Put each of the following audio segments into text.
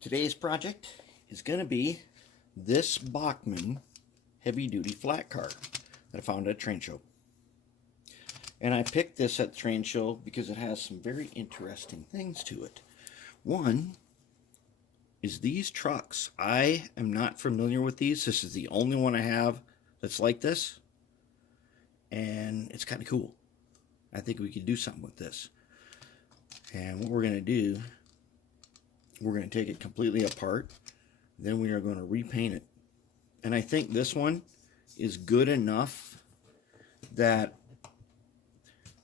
Today's project is going to be this Bachmann Heavy Duty Flatcar that I found at a train show. And I picked this at the train show because it has some very interesting things to it. One is these trucks. I am not familiar with these. This is the only one I have that's like this. And it's kind of cool. I think we could do something with this. And what we're going to do, we're going to take it completely apart. Then we are going to repaint it. And I think this one is good enough that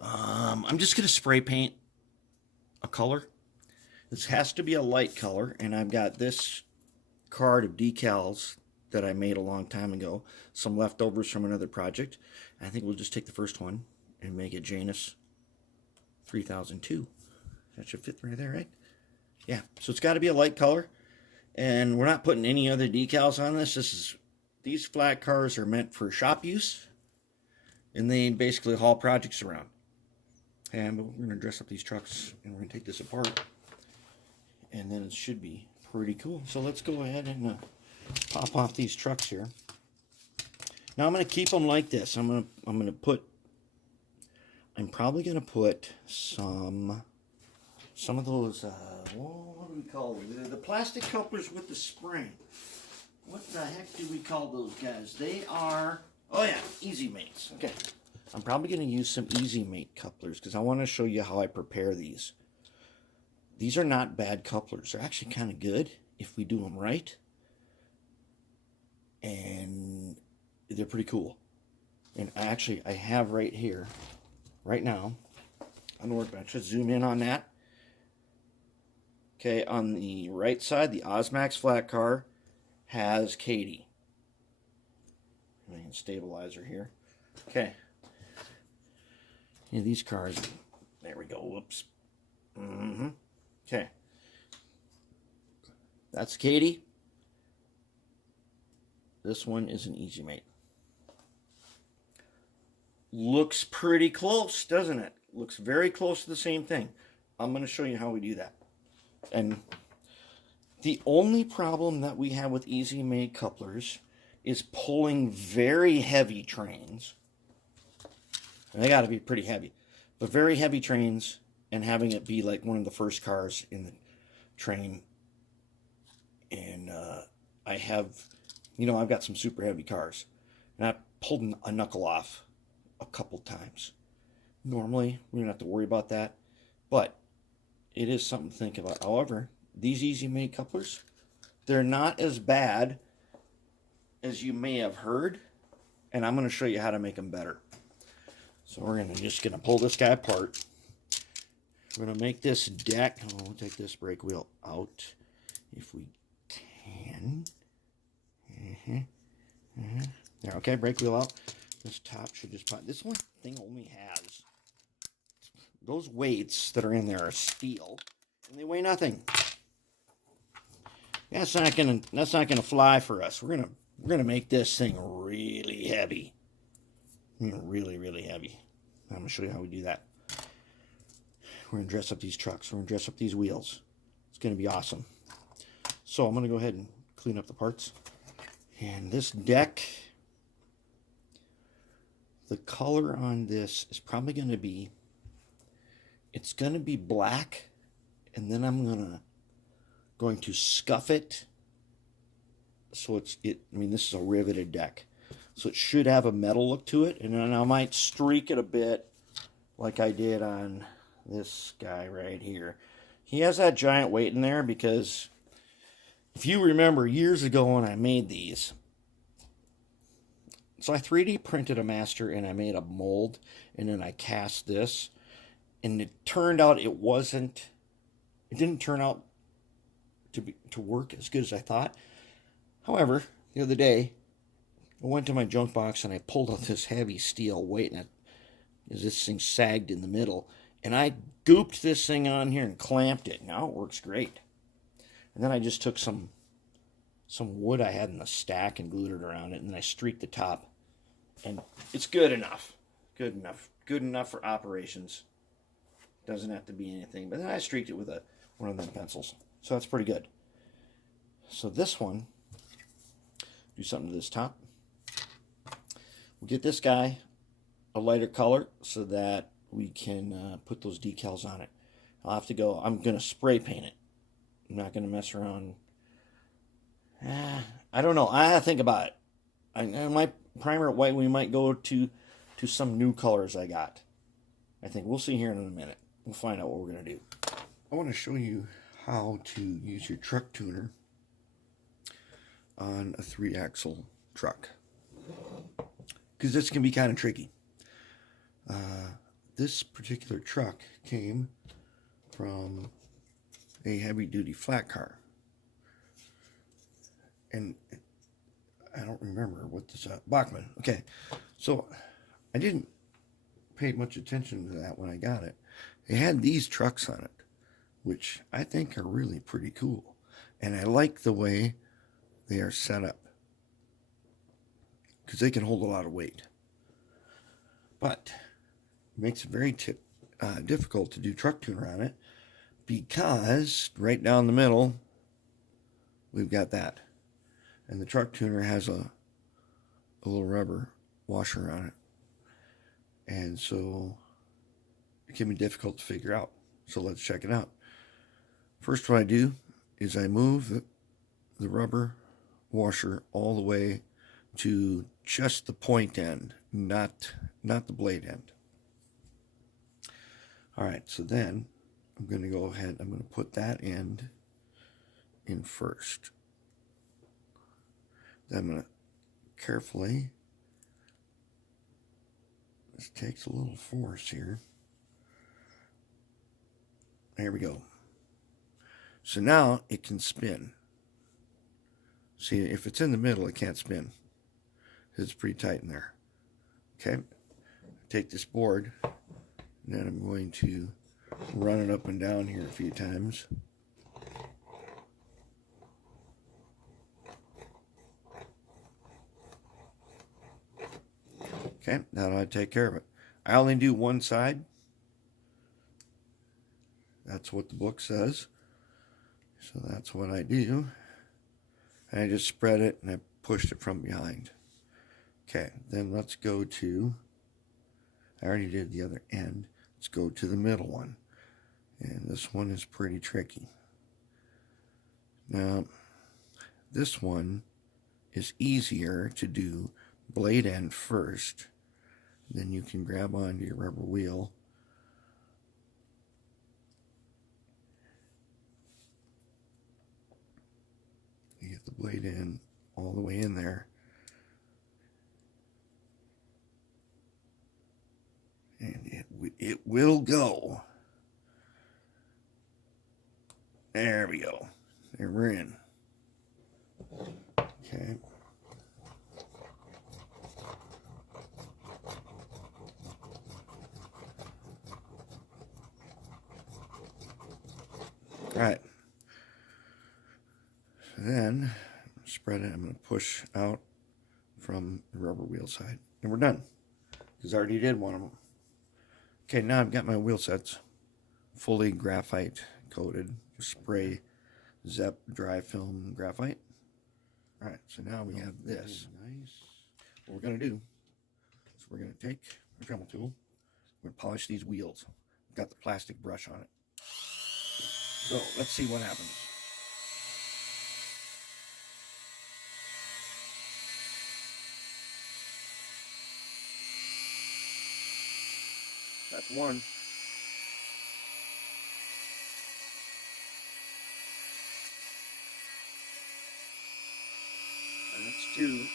I'm just going to spray paint a color. This has to be a light color. And I've got this card of decals that I made a long time ago. Some leftovers from another project. I think we'll just take the first one and make it Janus 3002. That should fit right there, right? Yeah, so it's got to be a light color, and we're not putting any other decals on this. These flat cars are meant for shop use, and they basically haul projects around. And we're going to dress up these trucks, and we're going to take this apart, and then it should be pretty cool. So let's go ahead and pop off these trucks here. Now I'm going to keep them like this. I'm probably going to put some of those, what do we call them? The plastic couplers with the spring. What the heck do we call those guys? They are, oh yeah, Easy Mates. Okay. I'm probably going to use some Easy Mate couplers because I want to show you how I prepare these. These are not bad couplers. They're actually kind of good if we do them right. And they're pretty cool. And I have right here, right now, on the workbench. Let's zoom in on that. Okay, on the right side, the Osmax flat car has Katie. I can stabilize her here. Okay. Yeah, these cars, there we go, whoops. Okay. That's Katie. This one is an Easy Mate. Looks pretty close, doesn't it? Looks very close to the same thing. I'm going to show you how we do that. And the only problem that we have with Easy Mate couplers is pulling very heavy trains. And they got to be pretty heavy. But very heavy trains and having it be like one of the first cars in the train. And I've got some super heavy cars. And I pulled a knuckle off a couple times. Normally, we don't have to worry about that. But it is something to think about. However, these Easy Mate couplers, they're not as bad as you may have heard. And I'm going to show you how to make them better. So we're just going to pull this guy apart. We're going to make this deck. We'll take this brake wheel out if we can. There, okay, brake wheel out. This top should just pop. This one thing only has those weights that are in there are steel, and they weigh nothing. That's not gonna fly for us. We're gonna make this thing really heavy. Really, really heavy. I'm gonna show you how we do that. We're gonna dress up these trucks. We're gonna dress up these wheels. It's gonna be awesome. So I'm gonna go ahead and clean up the parts. And this deck, the color on this is probably going to be, it's going to be black, and then I'm going to scuff it. So this is a riveted deck. So it should have a metal look to it, and then I might streak it a bit like I did on this guy right here. He has that giant weight in there because if you remember years ago when I made these, so I 3D printed a master and I made a mold and then I cast this, and it turned out it didn't turn out to work as good as I thought. However, the other day I went to my junk box and I pulled out this heavy steel weight, and this thing sagged in the middle, and I gooped this thing on here and clamped it. Now it works great. And then I just took some wood I had in the stack and glued it around it, and then I streaked the top. And it's good enough. Good enough. Good enough for operations. Doesn't have to be anything. But then I streaked it with one of them pencils. So that's pretty good. So this one, do something to this top. We'll get this guy a lighter color so that we can put those decals on it. I'll have to go, I'm going to spray paint it. I'm not going to mess around. I don't know. I have to think about it. I might primer it white. We might go to some new colors I got. I think we'll see here in a minute. We'll find out what we're going to do. I want to show you how to use your truck tuner on a 3-axle truck, because this can be kind of tricky. This particular truck came from a heavy duty flat car, and I don't remember what this Bachmann. Okay, so I didn't pay much attention to that when I got it. It had these trucks on it, which I think are really pretty cool, and I like the way they are set up because they can hold a lot of weight, but it makes it very difficult to do truck tuner on it, because right down the middle we've got that, and the truck tuner has a little rubber washer on it, and so it can be difficult to figure out. So let's check it out. First, what I do is I move the rubber washer all the way to just the point end, not the blade end. All right, so then I'm going to go ahead, I'm going to put that end in first. Then I'm going to carefully, this takes a little force here. There we go. So now it can spin. See, if it's in the middle, it can't spin. It's pretty tight in there. Okay, take this board, and then I'm going to run it up and down here a few times. Okay, now I take care of it. I only do one side. That's what the book says. So that's what I do. And I just spread it and I pushed it from behind. Okay, then let's go to, I already did the other end. Let's go to the middle one. And this one is pretty tricky. Now, this one is easier to do blade end first. Then you can grab onto your rubber wheel. You get the blade end all the way in there. And it will go. There we go. There we're in. Okay. All right. So then, spread it. I'm going to push out from the rubber wheel side. And we're done. Because I already did one of them. Okay, now I've got my wheel sets fully graphite coated. Spray, Zep, dry film, graphite. All right, so now we have this. Nice. What we're going to do is we're going to take our Dremel tool. We're going to polish these wheels. Got the plastic brush on it. So let's see what happens. That's one. And that's two.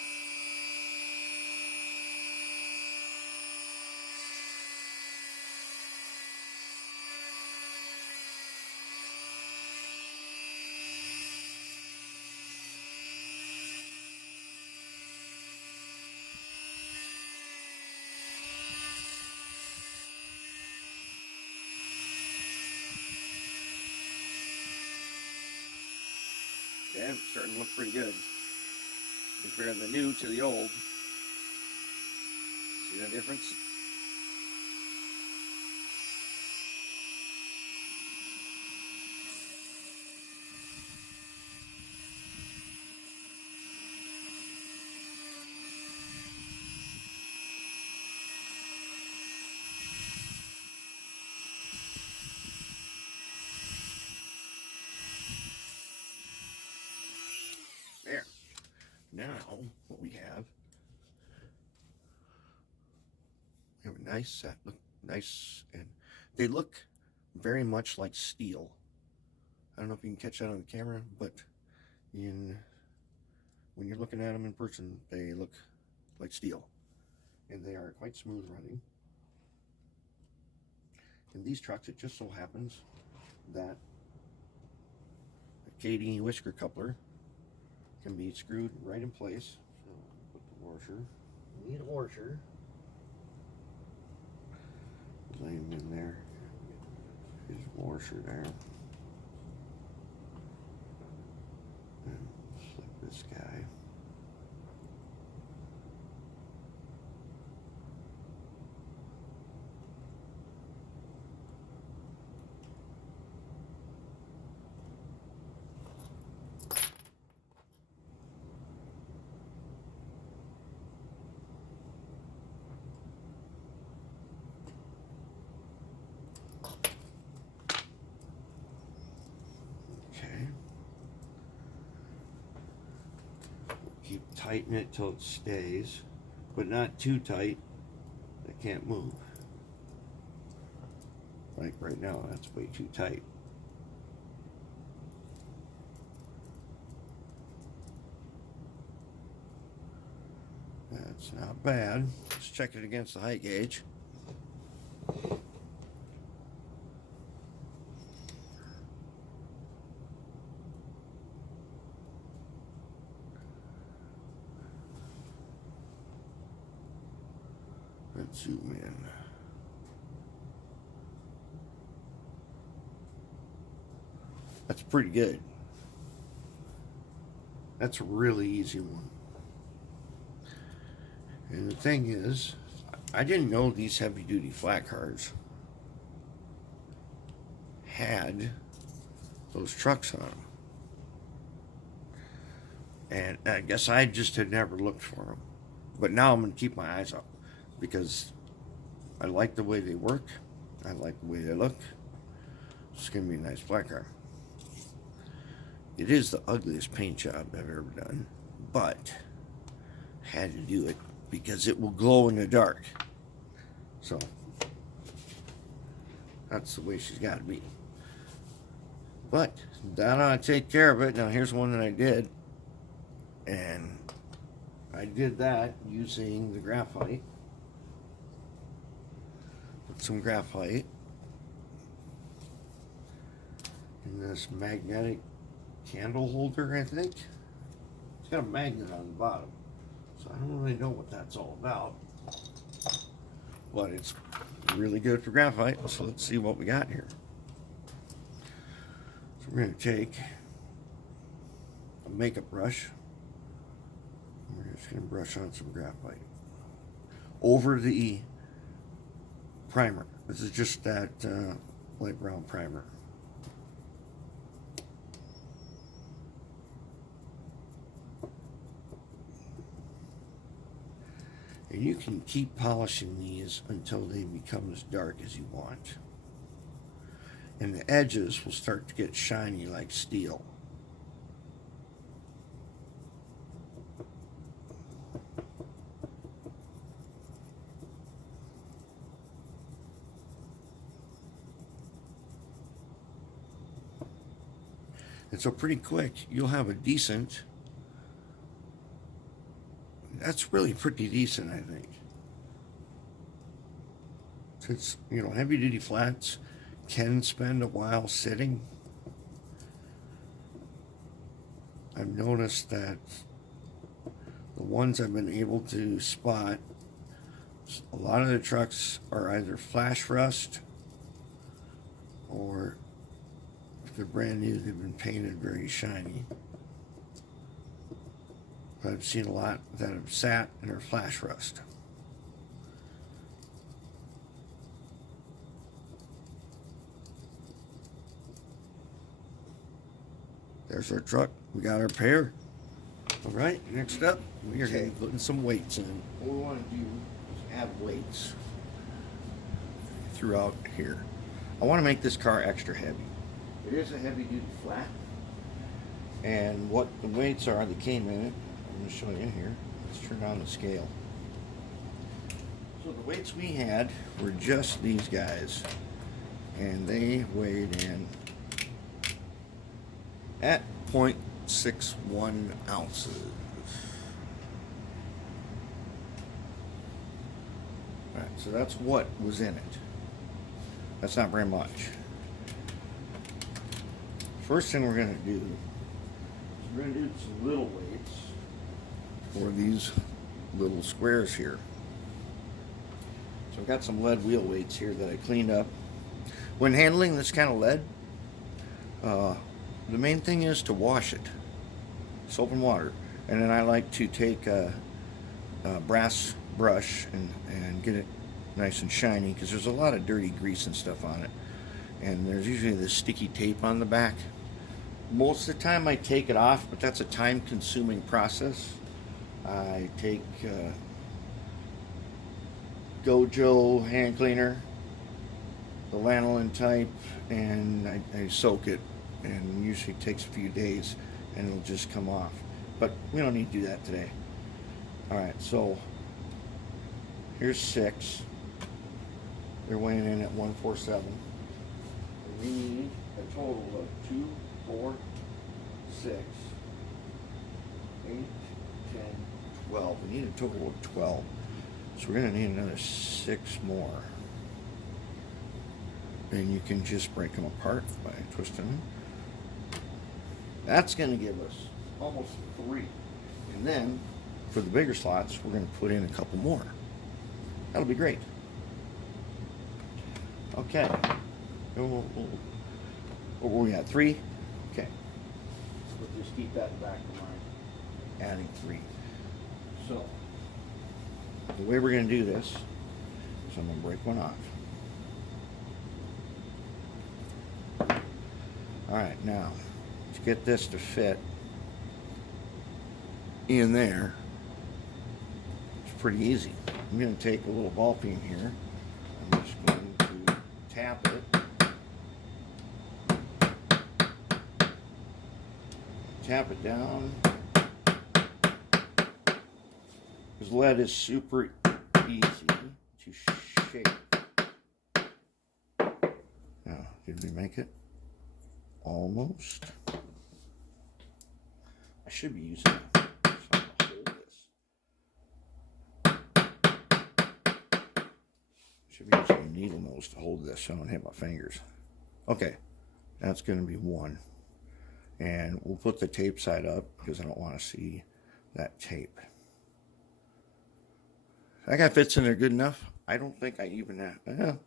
Okay, it's starting to look pretty good. Compare the new to the old. See the difference? now what we have a nice set. Look nice, and they look very much like steel. I don't know if you can catch that on the camera, but when you're looking at them in person, they look like steel, and they are quite smooth running. In these trucks, it just so happens that a KD whisker coupler can be screwed right in place. So put the washer. We need a washer. Lay him in there. His washer there. And slip this guy. Keep tightening it till it stays, but not too tight. It can't move. Like right now, that's way too tight. That's not bad. Let's check it against the height gauge. Let's zoom in. That's pretty good. That's a really easy one. And the thing is, I didn't know these heavy duty flat cars had those trucks on them. And I guess I just had never looked for them. But now I'm going to keep my eyes up, because I like the way they work. I like the way they look. It's going to be a nice flat car. It is the ugliest paint job I've ever done, but had to do it because it will glow in the dark. So that's the way she's got to be. But that ought to take care of it. Now here's one that I did, and I did that using the graphite. Put some graphite in this magnetic candle holder, I think. It's got a magnet on the bottom, so I don't really know what that's all about, but it's really good for graphite. So let's see what we got here. So we're going to take a makeup brush. We're just going to brush on some graphite over the primer. This is just that light brown primer. And you can keep polishing these until they become as dark as you want. And the edges will start to get shiny like steel. And so pretty quick, you'll have a decent, that's really pretty decent, I think. Since, you know, heavy duty flats can spend a while sitting, I've noticed that the ones I've been able to spot, a lot of the trucks are either flash rust, or if they're brand new, they've been painted very shiny. But I've seen a lot that have sat and are flash rust. There's our truck. We got our pair. All right, next up, we are going to be putting some weights in. What we want to do is add weights throughout here. I want to make this car extra heavy. It is a heavy duty flat. And what the weights are that came in it I'm going to show you here. Let's turn on the scale. So the weights we had were just these guys, and they weighed in at 0.61 ounces. Alright, so that's what was in it. That's not very much. First thing we're going to do is we're going to do some little weights for these little squares here. So I've got some lead wheel weights here that I cleaned up. When handling this kind of lead, the main thing is to wash it. Soap and water. And then I like to take a brass brush and get it nice and shiny, because there's a lot of dirty grease and stuff on it. And there's usually this sticky tape on the back. Most of the time I take it off, but that's a time-consuming process. I take Gojo hand cleaner, the lanolin type, and I soak it, and usually takes a few days and it'll just come off. But we don't need to do that today. Alright, so here's 6. They're weighing in at 147. We need a total of 2, 4, 6, 8, 10, 12. We need a total of 12. So we're going to need another 6 more. And you can just break them apart by twisting them. That's going to give us almost 3. And then, for the bigger slots, we're going to put in a couple more. That'll be great. Okay. What we got? 3? Okay. We'll just keep that in the back of mind. Adding 3. So, the way we're going to do this is I'm going to break one off. Alright, now, to get this to fit in there, it's pretty easy. I'm going to take a little ball peen here. I'm just going to tap it. Tap it down. Because lead is super easy to shape. Now, did we make it? Almost. I should be using something to hold this. Should be using a needle nose to hold this so I don't hit my fingers. Okay, that's going to be 1. And we'll put the tape side up because I don't want to see that tape. That guy fits in there good enough. I don't think I even have.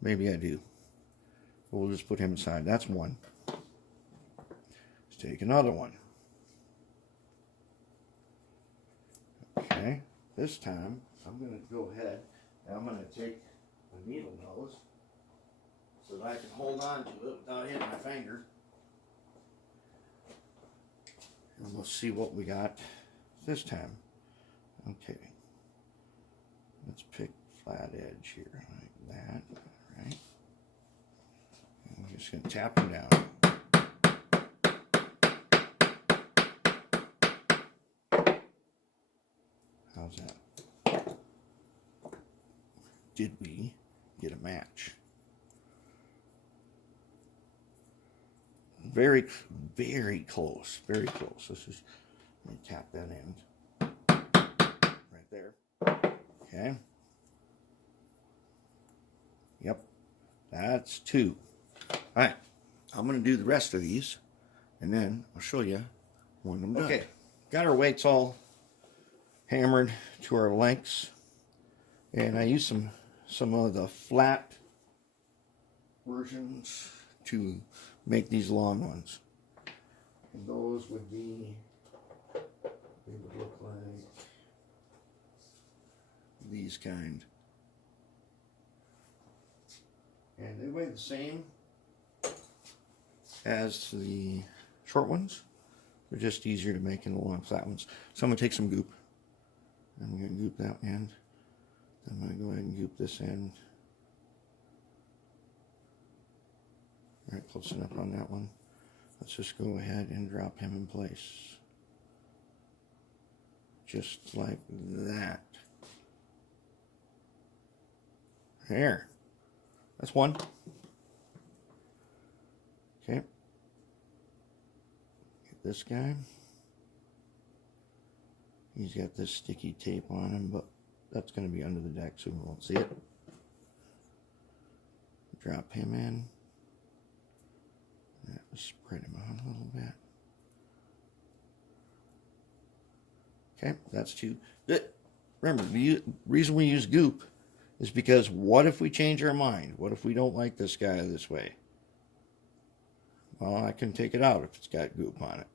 Maybe I do. We'll just put him aside. That's 1. Let's take another one. Okay. This time, I'm going to go ahead and I'm going to take a needle nose so that I can hold on to it without hitting my finger. And we'll see what we got this time. Okay. Let's pick flat edge here like that. All right. I'm just going to tap them down. How's that? Did we get a match? Very, very close. Very close. Let's just let me tap that in. Right there. Okay. Yep. That's 2. Alright, I'm going to do the rest of these, and then I'll show you when I'm done. Okay, got our weights all hammered to our lengths, and I used some of the flat versions to make these long ones. And those would be, they would look like these kind. And they weigh the same as the short ones. They're just easier to make than the long flat ones. So I'm going to take some goop. I'm going to goop that end. I'm going to go ahead and goop this end. Alright, close enough on that one. Let's just go ahead and drop him in place. just like that. There. That's one. Okay. Get this guy. He's got this sticky tape on him, but that's going to be under the deck, so we won't see it. Drop him in. That will spread him out a little bit. Okay, that's two. Remember, the reason we use goop is because what if we change our mind? What if we don't like this guy this way? Well, I can take it out if it's got goop on it.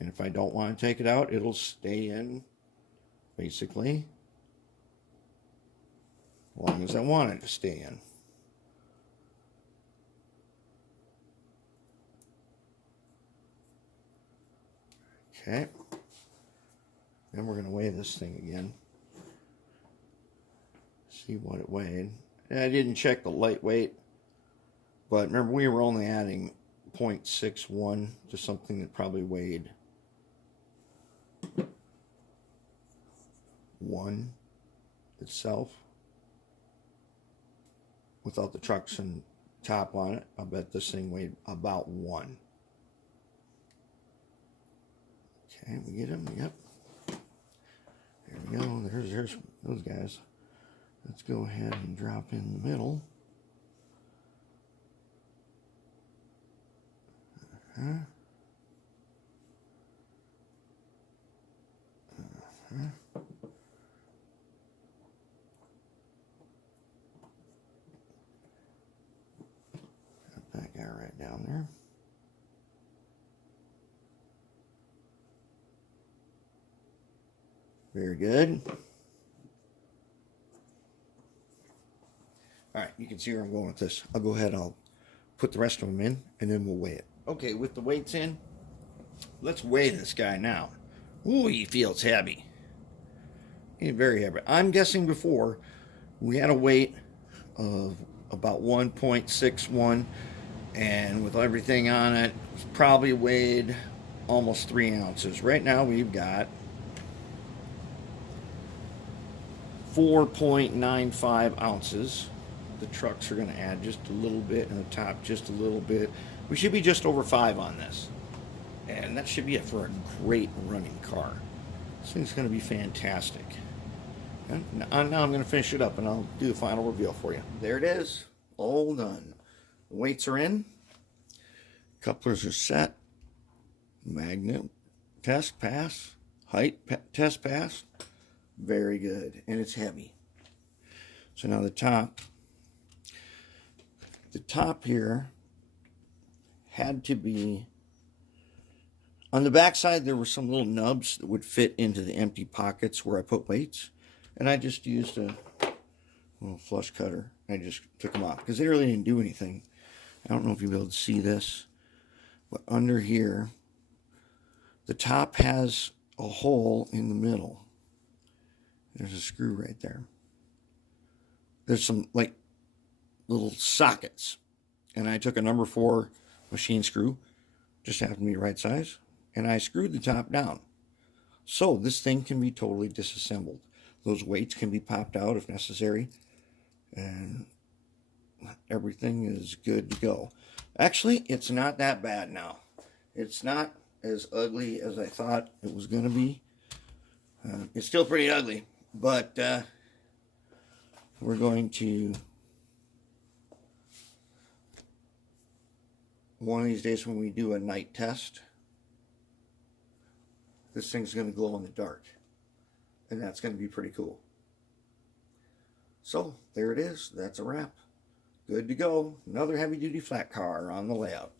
And if I don't want to take it out, it'll stay in, basically, as long as I want it to stay in. Okay. Then we're going to weigh this thing again. See what it weighed. And I didn't check the lightweight, but remember we were only adding 0.61 to something that probably weighed 1 itself. Without the trucks and top on it, I bet this thing weighed about 1. Okay, we get him. Yep. There we go. There's those guys. Let's go ahead and drop in the middle. Got that guy right down there. Very good. All right, you can see where I'm going with this. I'll go ahead, I'll put the rest of them in, and then we'll weigh it. Okay, with the weights in, let's weigh this guy now. Ooh, he feels heavy. He's very heavy. I'm guessing before we had a weight of about 1.61, and with everything on it, it's probably weighed almost 3 ounces. Right now we've got 4.95 ounces. The trucks are going to add just a little bit, and the top just a little bit. We should be just over 5 on this, and that should be it for a great running car. This thing's going to be fantastic. And now I'm going to finish it up, and I'll do the final reveal for you. There it is, all done. The weights are in, couplers are set, magnet test pass, height test pass, very good, and it's heavy. So now the top here had to be, on the back side there were some little nubs that would fit into the empty pockets where I put weights, and I just used a little flush cutter. I just took them off because they really didn't do anything. I don't know if you'll be able to see this, but under here the top has a hole in the middle. There's a screw right there. There's some like little sockets, and I took a number 4 machine screw, just happened to be the right size, and I screwed the top down. So this thing can be totally disassembled. Those weights can be popped out if necessary, and everything is good to go. Actually, it's not that bad now. It's not as ugly as I thought it was going to be. It's still pretty ugly, but we're going to, one of these days when we do a night test, this thing's going to glow in the dark, and that's going to be pretty cool. So there it is. That's a wrap. Good to go. Another heavy duty flat car on the layout.